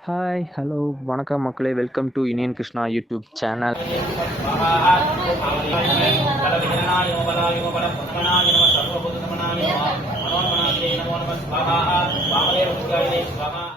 Hi hello வணக்கம் மக்களே welcome to Iniyan Krishna YouTube channel நாளைக்கெல்லாம்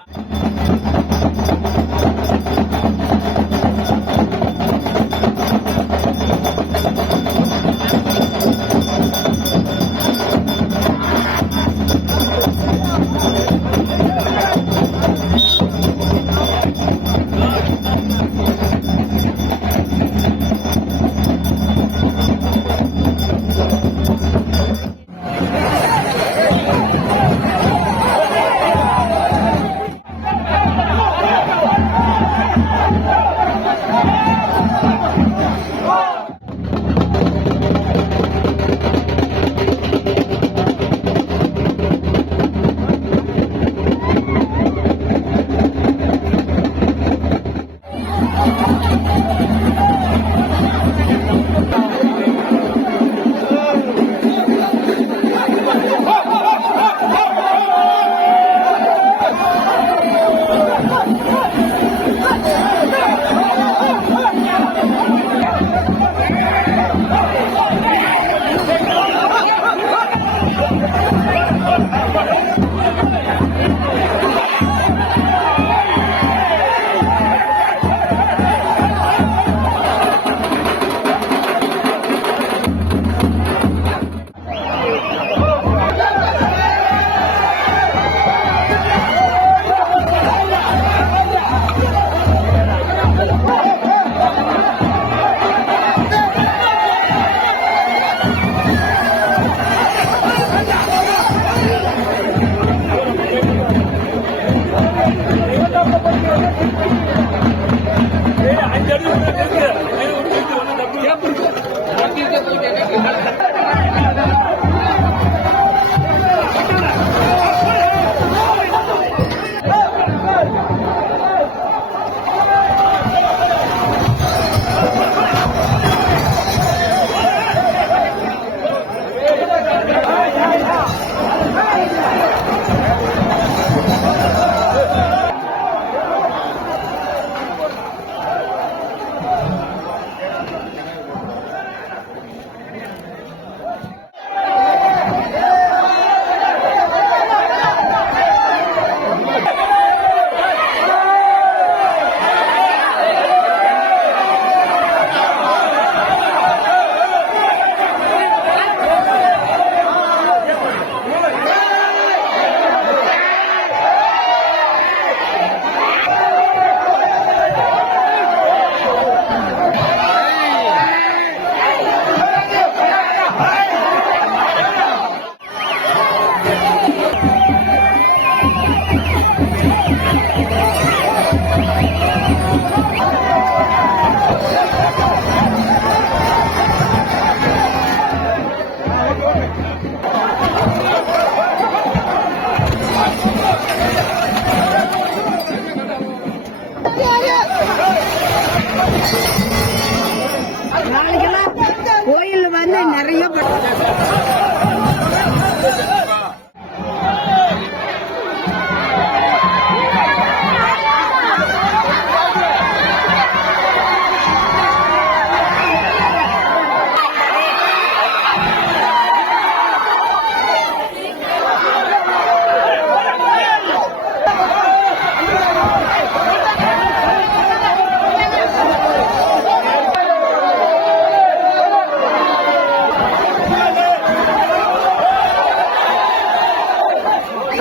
ハハハハ! Yeah. கோயில் வந்து நிறைய ப-